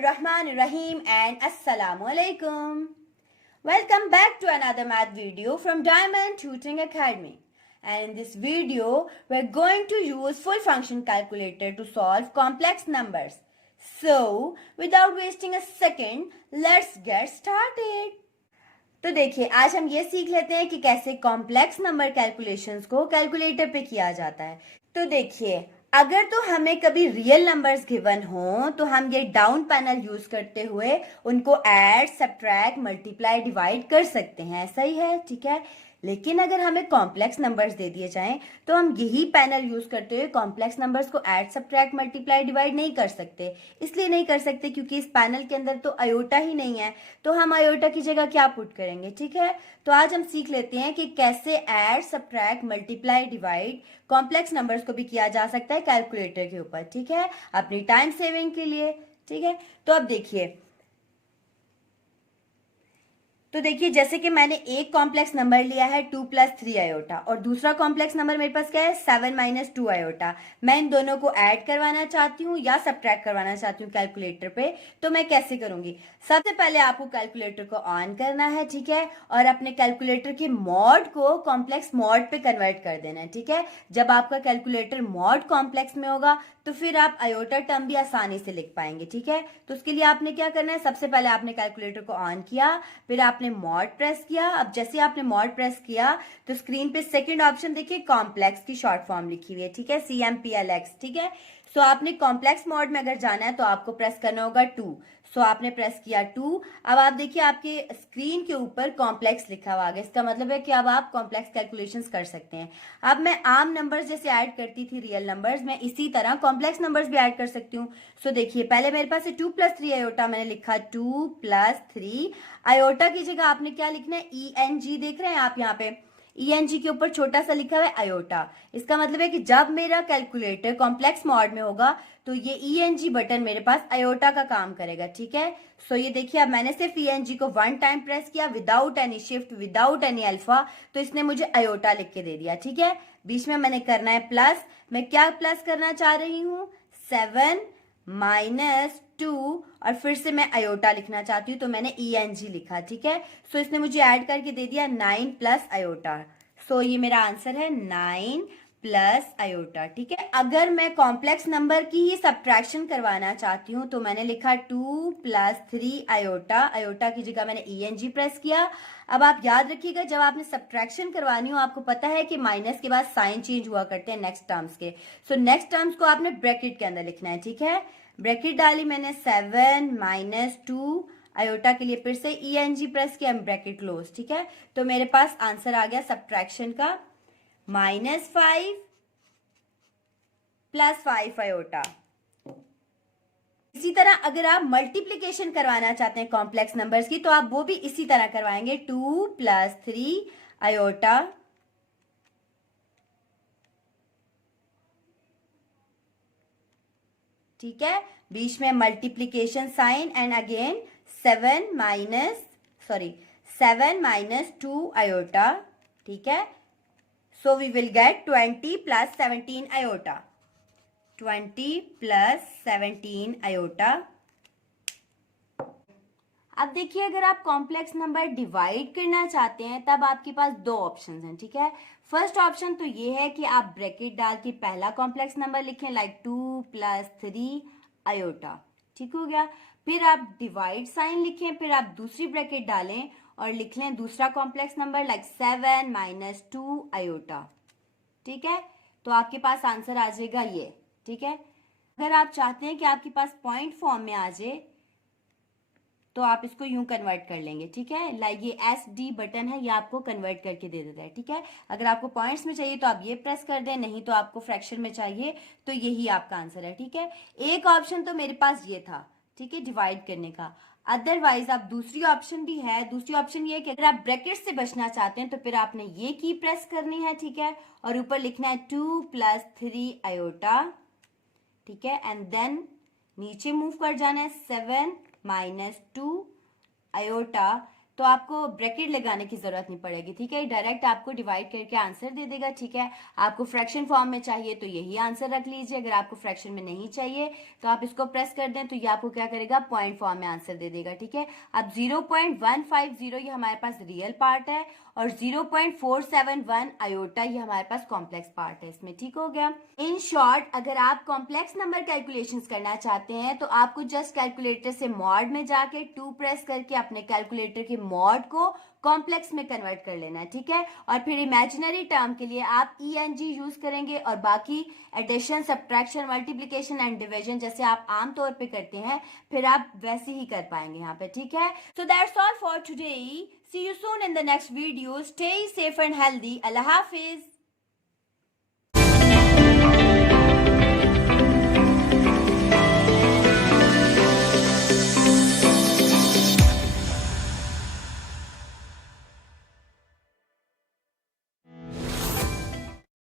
Bismillahirrahmanirrahim and Assalamu alaikum. Welcome back to another math video from Diamond Tutoring Academy. And in this video, we're going to use full function calculator to solve complex numbers. So, without wasting a second, let's get started. तो देखिए आज हम ये सीख लेते हैं कि कैसे कॉम्प्लेक्स नंबर कैलकुलेशंस को कैलकुलेटर पे किया जाता है। तो देखिए अगर तो हमें कभी रियल नंबर्स गिवन हो तो हम ये डाउन पैनल यूज करते हुए उनको ऐड, सब्ट्रैक्ट, मल्टीप्लाई, डिवाइड कर सकते हैं, ऐसा ही है, ठीक है। लेकिन अगर हमें कॉम्प्लेक्स नंबर्स दे दिए जाएं तो हम यही पैनल यूज करते हुए कॉम्प्लेक्स नंबर्स को ऐड, सब्ट्रैक्ट, मल्टीप्लाई, डिवाइड नहीं कर सकते। इसलिए नहीं कर सकते क्योंकि इस पैनल के अंदर तो आयोटा ही नहीं है, तो हम आयोटा की जगह क्या पुट करेंगे, ठीक है। तो आज हम सीख लेते हैं कि कैसे add, subtract, multiply, divide complex numbers को भी किया जा सकता है कैलकुलेटर के ऊपर, ठीक है, अपनी टाइम सेविंग के लिए, ठीक है। तो अब देखिए, तो देखिए जैसे कि मैंने एक कॉम्प्लेक्स नंबर लिया है 2 + 3 आयोटा और दूसरा कॉम्प्लेक्स नंबर मेरे पास क्या है 7 - 2 आयोटा। मैं इन दोनों को ऐड करवाना चाहती हूँ या सब्ट्रैक्ट करवाना चाहती हूँ कैलकुलेटर पे, तो मैं कैसे करूंगी। सबसे पहले आपको कैलकुलेटर को ऑन करना है, ठीक है, और अपने कैलकुलेटर के मॉड को कॉम्प्लेक्स मॉड पे कन्वर्ट कर देना है, ठीक है। जब आपका कैलकुलेटर मॉड कॉम्प्लेक्स में होगा तो फिर आप आयोटा टर्म भी आसानी से लिख पाएंगे, ठीक है। तो उसके लिए आपने क्या करना है, सबसे पहले आपने कैलकुलेटर को ऑन किया, फिर आपने मॉड प्रेस किया। अब जैसे आपने मॉड प्रेस किया तो स्क्रीन पे सेकंड ऑप्शन देखिए कॉम्प्लेक्स की शॉर्ट फॉर्म लिखी हुई है, ठीक है, CMPLX, ठीक है। सो आपने कॉम्प्लेक्स मॉड में अगर जाना है तो आपको प्रेस करना होगा 2। सो आपने प्रेस किया 2। अब आप देखिए आपके स्क्रीन के ऊपर कॉम्प्लेक्स लिखा हुआ है, इसका मतलब है कि अब आप कॉम्प्लेक्स कैलकुलेशंस कर सकते हैं। अब मैं आम नंबर्स जैसे ऐड करती थी रियल नंबर्स, मैं इसी तरह कॉम्प्लेक्स नंबर्स भी ऐड कर सकती हूँ। सो देखिए पहले मेरे पास है 2 + 3 आयोटा, मैंने लिखा 2 + 3 आयोटा की जगह आपने क्या लिखना है, ENG, देख रहे हैं आप यहाँ पे ENG के ऊपर छोटा सा लिखा हुआ है आयोटा। इसका मतलब है कि जब मेरा कैलकुलेटर कॉम्प्लेक्स मॉड में होगा तो ये ENG बटन मेरे पास आयोटा का काम करेगा, ठीक है। सो ये देखिए अब मैंने सिर्फ ENG को 1 टाइम प्रेस किया without any shift, without any alpha, तो इसने मुझे आयोटा लिख के दे दिया, ठीक है। बीच में मैंने करना है प्लस, मैं क्या प्लस करना चाह रही हूँ 7 - 2 और फिर से मैं आयोटा लिखना चाहती हूँ तो मैंने ENG लिखा, ठीक है। सो इसने मुझे ऐड करके दे दिया 9 + आयोटा। सो ये मेरा आंसर है 9 + आयोटा, ठीक है। अगर मैं कॉम्प्लेक्स नंबर की ही सब्ट्रैक्शन करवाना चाहती हूँ तो मैंने लिखा 2 + 3 आयोटा, आयोटा की जगह मैंने ENG प्रेस किया। अब आप याद रखिएगा जब आपने सब्ट्रैक्शन करवानी हो आपको पता है कि माइनस के बाद साइन चेंज हुआ करते हैं नेक्स्ट टर्म्स के। सो नेक्स्ट टर्म्स को आपने ब्रैकेट के अंदर लिखना है, ठीक है। ब्रैकेट डाली मैंने 7 - 2 आयोटा के लिए फिर से ENG प्रेस किया, ब्रैकेट क्लोज, ठीक है। तो मेरे पास आंसर आ गया सब्ट्रैक्शन का -5 + 5 आयोटा। इसी तरह अगर आप मल्टीप्लीकेशन करवाना चाहते हैं कॉम्प्लेक्स नंबर्स की तो आप वो भी इसी तरह करवाएंगे 2 + 3 आयोटा, ठीक है, बीच में multiplication sign and again 7 - 2 iota, ठीक है। So we will get 20 + 17 iota, 20 + 17 iota. अब देखिए अगर आप कॉम्प्लेक्स नंबर डिवाइड करना चाहते हैं तब आपके पास दो ऑप्शंस हैं, ठीक है। फर्स्ट ऑप्शन तो ये है कि आप ब्रैकेट डाल के पहला कॉम्प्लेक्स नंबर लिखें लाइक 2 + 3 आयोटा, ठीक हो गया। फिर आप डिवाइड साइन लिखें, फिर आप दूसरी ब्रैकेट डालें और लिख लें दूसरा कॉम्प्लेक्स नंबर लाइक 7 - 2 आयोटा, ठीक है। तो आपके पास आंसर आ जाएगा ये, ठीक है। अगर आप चाहते हैं कि आपके पास पॉइंट फॉर्म में आ जाए तो आप इसको यूं कन्वर्ट कर लेंगे, ठीक है। लाइक ये SD बटन है, ये आपको कन्वर्ट करके दे देता है, ठीक है। अगर आपको पॉइंट्स में चाहिए तो आप ये प्रेस कर दें, नहीं तो आपको फ्रैक्शन में चाहिए तो यही आपका आंसर है, ठीक है। एक ऑप्शन तो मेरे पास ये था, ठीक है, डिवाइड करने का। अदरवाइज आप दूसरी ऑप्शन भी है, दूसरी ऑप्शन ये है कि अगर आप ब्रैकेट से बचना चाहते हैं तो फिर आपने ये की प्रेस करनी है, ठीक है, और ऊपर लिखना है 2 + 3 आयोटा, ठीक है, एंड देन नीचे मूव कर जाना है 7 - 2 आयोटा। तो आपको ब्रैकेट लगाने की जरूरत नहीं पड़ेगी, ठीक है, डायरेक्ट आपको डिवाइड करके आंसर दे देगा, ठीक है। आपको फ्रैक्शन फॉर्म में चाहिए तो यही आंसर रख लीजिए, अगर आपको फ्रैक्शन में नहीं चाहिए तो आप इसको प्रेस कर दें तो ये आपको क्या करेगा, पॉइंट फॉर्म में आंसर दे देगा, ठीक है। अब 0.150 ये हमारे पास रियल पार्ट है और 0.471 आयोटा ये हमारे पास कॉम्प्लेक्स पार्ट है इसमें, ठीक हो गया। इन शॉर्ट अगर आप कॉम्प्लेक्स नंबर कैलकुलेशंस करना चाहते हैं तो आपको जस्ट कैलकुलेटर से मॉड में जाके 2 प्रेस करके अपने कैलकुलेटर के मॉड को कॉम्प्लेक्स में कन्वर्ट कर लेना है, ठीक है। और फिर इमेजिनरी टर्म के लिए आप ENG यूज करेंगे और बाकी addition, subtraction, multiplication and division जैसे आप आमतौर पे करते हैं फिर आप वैसे ही कर पाएंगे यहाँ पे, ठीक है। So that's all for today, see you soon in the next video, stay safe and healthy, अल्लाह हाफिज।